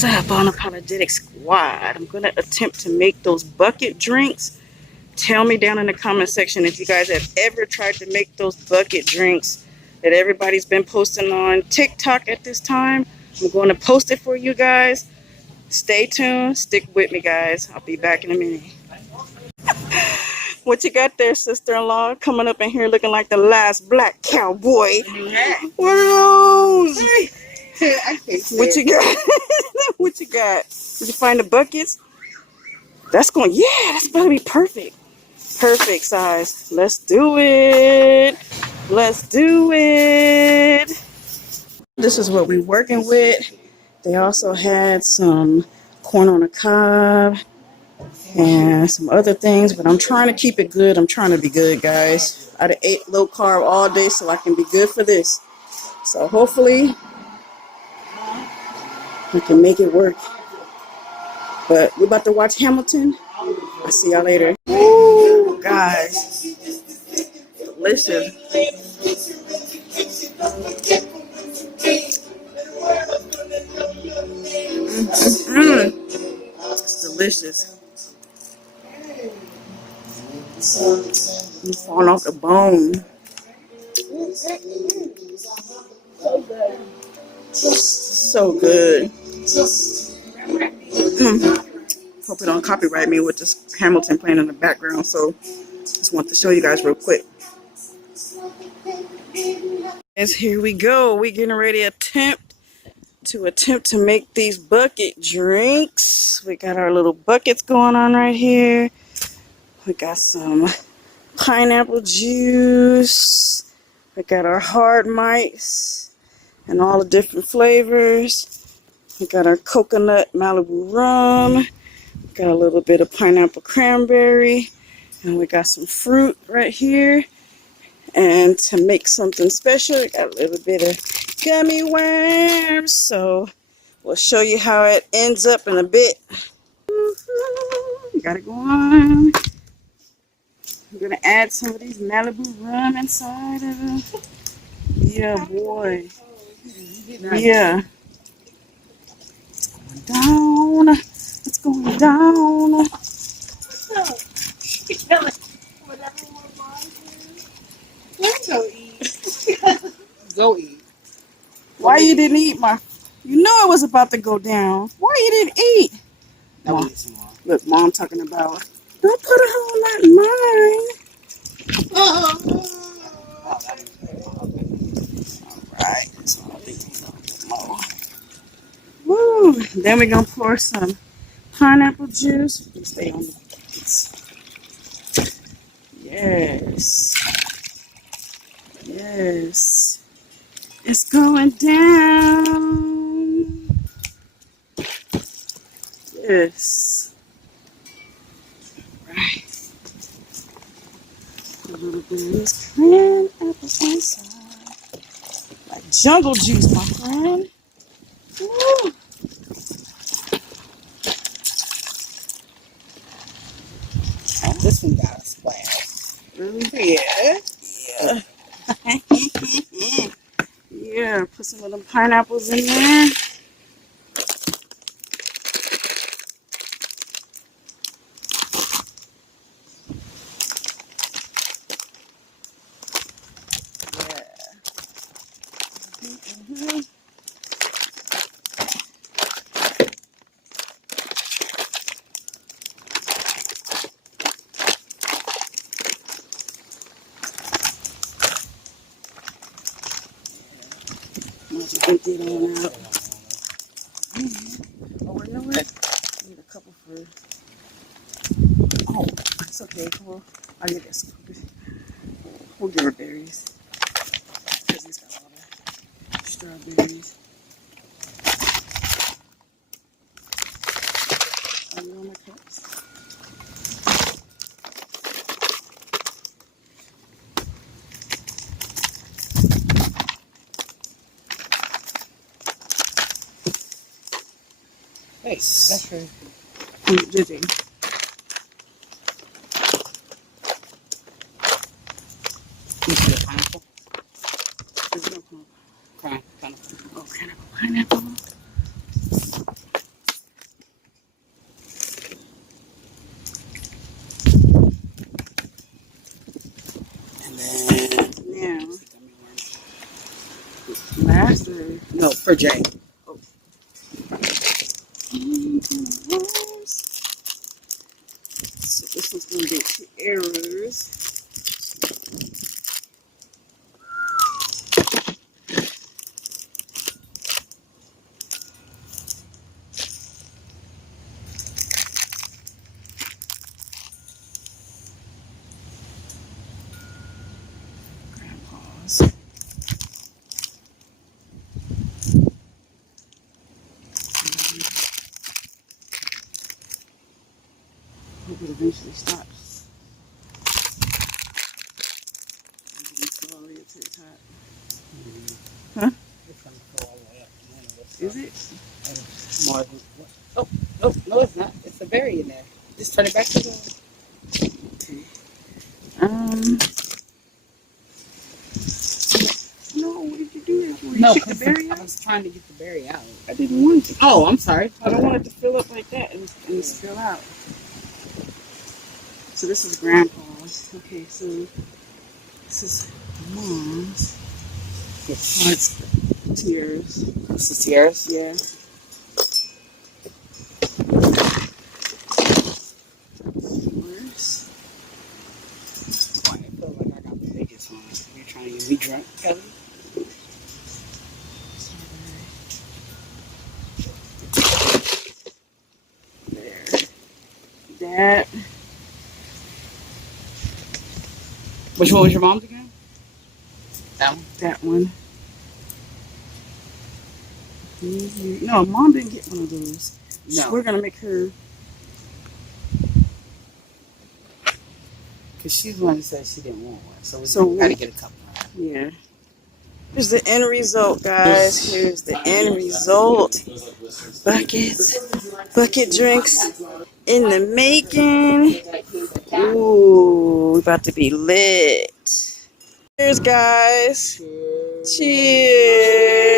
What's up, Unapologetic Squad? I'm going to attempt to make those bucket drinks. Tell me down in the comment section if you guys have ever tried to make those bucket drinks that everybody's been posting on TikTok at this time. I'm going to post it for you guys. Stay tuned. Stick with me, guys. I'll be back in a minute. What you got there, sister-in-law? Coming up in here looking like the last black cowboy. What are those? What you got? What you got? Did you find the buckets? That's going, yeah, that's about to be perfect. Perfect size. Let's do it. Let's do it. This is what we're working with. They also had some corn on the cob and some other things, but I'm trying to keep it good. I'm trying to be good, guys. I ate low carb all day so I can be good for this. So hopefully I can make it work. But we're about to watch Hamilton. I'll see y'all later. Ooh, guys. Delicious. It's delicious. It's falling off the bone. So good. Hope it don't copyright me with this Hamilton playing in the background, so just want to show you guys real quick. As here we go. We're getting ready to attempt to make these bucket drinks. We got our little buckets going on right here. We got some pineapple juice. We got our hard mice and all the different flavors. We got our coconut Malibu rum. Got a little bit of pineapple cranberry. And we got some fruit right here. And to make something special, we got a little bit of gummy worms. So we'll show you how it ends up in a bit. Got it going. I'm going to add some of these Malibu rum inside of it. Yeah, boy. Yeah. Down. It's going down. Go eat. Go eat. Why you didn't eat my... You know it was about to go down. Why you didn't eat? I'll eat some more. Look, Mom talking about... Don't put a whole lot in mine. Alright. So I'll be eating a bit more. Woo! Then we're going to pour some pineapple juice. Stay on the buckets. Yes. Yes. It's going down. Yes. Right. A little bit of this pineapple inside. Like jungle juice, my friend. Woo. Oh, this one got a splash. Really? Yeah. Yeah. Yeah, put some of them pineapples in there. Yeah. Empty it on out. Oh, you know what? I need a couple for... Oh, it's okay. Cool. I'll get that scoop. We'll give her berries. Because it's got all the strawberries. Are you on my cups? Hey, that's right. Dizzy. You see the pineapple? There's no pineapple. Pineapple. Oh, pineapple. For Jay. So this one's going to be 2 errors. Grandpa's. Hope it eventually stops. Slowly to the top. Huh? It's going to go all the way up. Is it? More than, oh, no, it's not. It's a berry in there. Just turn it back to the... Okay. No, what did you do that for? You No, took the berry I out? was trying to get the berry out. I didn't want to. Oh, I'm sorry. I don't want it to fill up like that and spill out. So this is Grandpa's. Okay, so this is Mom's. Oh, it's Tears. This is yours? Yeah. Yours. Boy, I feel like I got the biggest one. You're trying to get me drunk, Kelly? There. That. Which one was your mom's again? That one? That one. No, Mom didn't get one of those. No. We're gonna make her. Because she's the one who said she didn't want one. So we got to get a couple. Yeah. Here's the end result, guys. Here's the end result. Buckets. Bucket drinks in the making. Ooh, we about to be lit. Cheers, guys. Cheers.